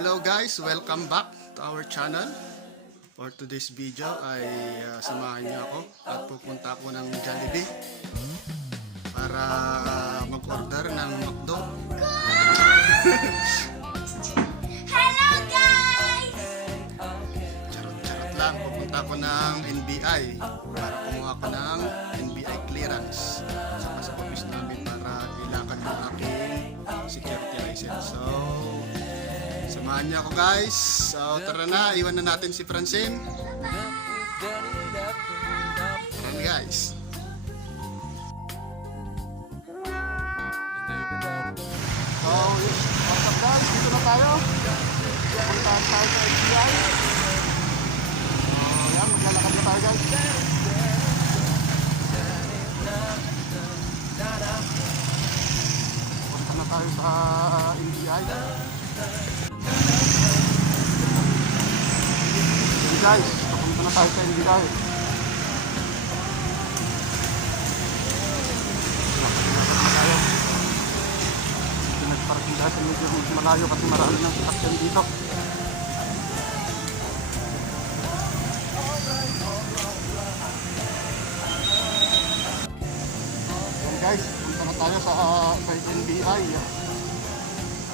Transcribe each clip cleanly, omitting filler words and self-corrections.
Hello guys, welcome back to our channel. For today's video ay samahan niyo ako at pupunta ako ng Jollibee para mag-order ng McDo. Hello guys! Charot-charot lang, pupunta ako ng NBI para kumuha ko ng NBI clearance sa office namin para ilakad yung aking security license. So samahan niyo ako guys. So tara na, iwan na natin si Francine. Tara na guys. So what's up guys, dito na tayo. Punta tayo sa NBI. So yan, maglalakad na tayo guys. Punta na tayo sa NBI. Guys, papunta na tayo sa NBI. Nagparking dahil sa medyo malayo kasi marami ng sasakyan dito. Yan guys, punta na tayo sa NBI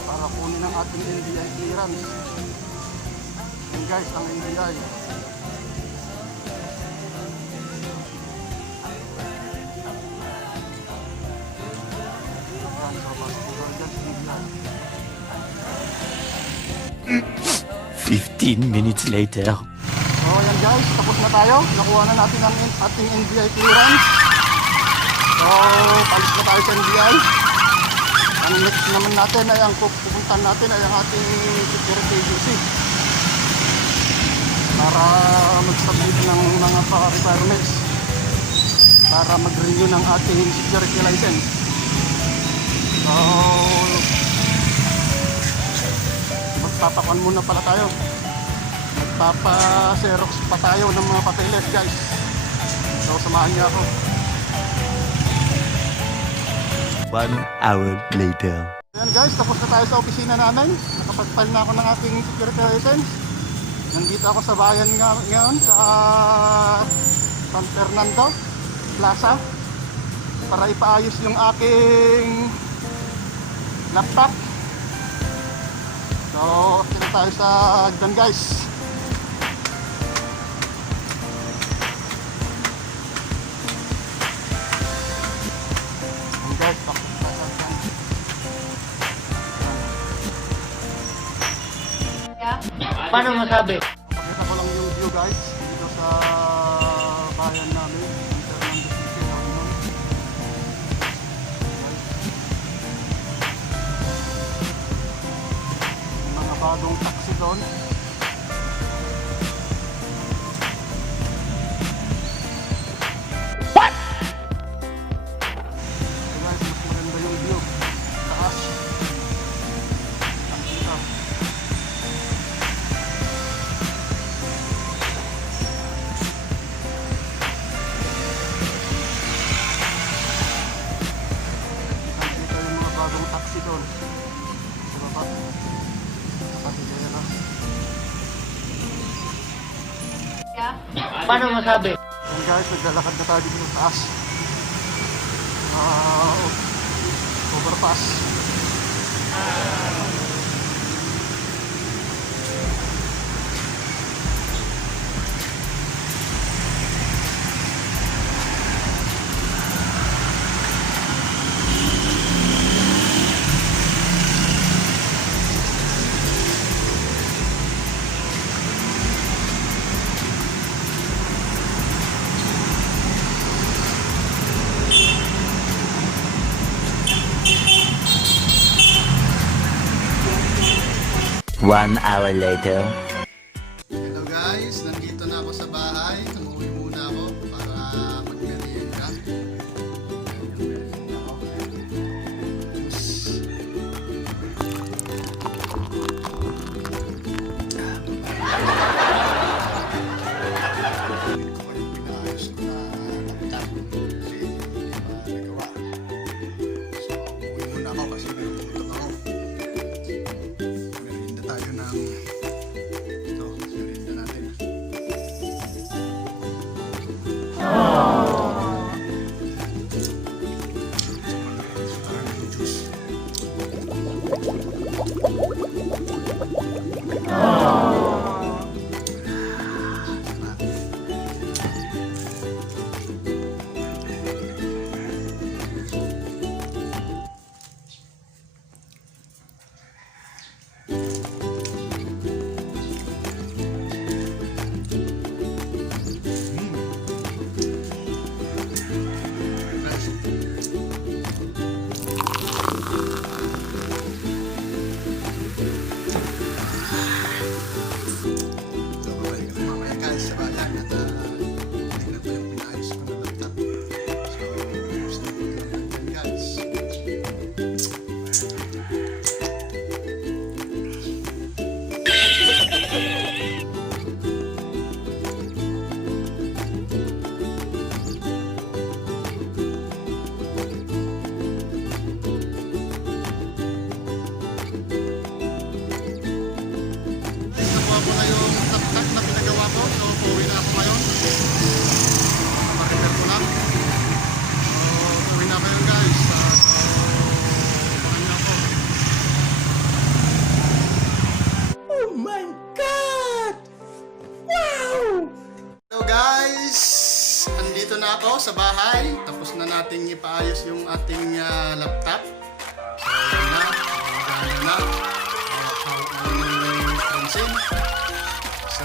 para kunin ang ating NBI clearance. Yan guys, ang NBI. Yan, so passport yan sa NBI. 15 minutes later. So yan guys, tapos na tayo. Nakuha na natin ang ating NBI clearance. So palis na tayo sa NBI. Ang next naman natin ay ang pupuntahan natin ay ang ating security agency para mag-submit ng mga requirements para mag-renew ng ating security license. So magpapakuan muna pala tayo, magpapa-xerox pa tayo ng mga papeles guys. So samahan niyo ako. 1 hour later. Ayan guys, tapos na tayo sa opisina namin. Nakapag-file na ako ng ating security license. Nandito ako sa bayan ngayon sa San Fernando Plaza para ipaayos yung aking laptop. So, akit tayo sa dyan guys. Ayan guys, bakit tayo sa dyan. Paano masabi? Pakita ko lang yung view guys dito sa bayan namin, San Fernando City, La Union. Mga bagong taxi doon. What? So guys, mas maganda yung view taas. Ang dito. Bagong taxi doon sa baba sa Patilera. Paano masabi? Yan guys, naglalakad na tayo dito sa taas, overpass. 1 hour later. Hello guys, nandito na ako sa bahay. Umuwi muna ako para magmerienda. Merienda ako. Pinaayos ko na laptop kasi hindi pa nagawa. So, umuwi muna ako kasi nagugutom ako. Merienda tayo ng merienda natin. Juice. So, babalik ako mamaya guys sa bayan at tingnan ko yung pinaayos ko na laptop. So, gusto ko yung guys. Nakuha ko na yung laptop na pinagawa ko. So, uuwi na ako ngayon. Pakiper ko lang. So, uuwi na kayo guys. So, abangan niyo ako. Oh my God! Wow! Hello guys! Andito na ako sa bahay. Tapos na nating ipaayos yung ating laptop. So, yun na. Gano'n na. Pansin. So,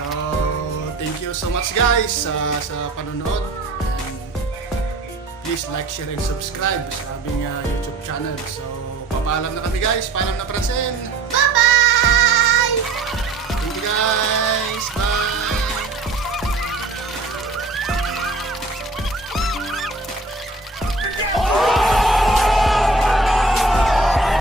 thank you so much guys sa panonood. And please like, share, and subscribe sa aming YouTube channel. So, papaalam na kami guys. Paalam na Francine.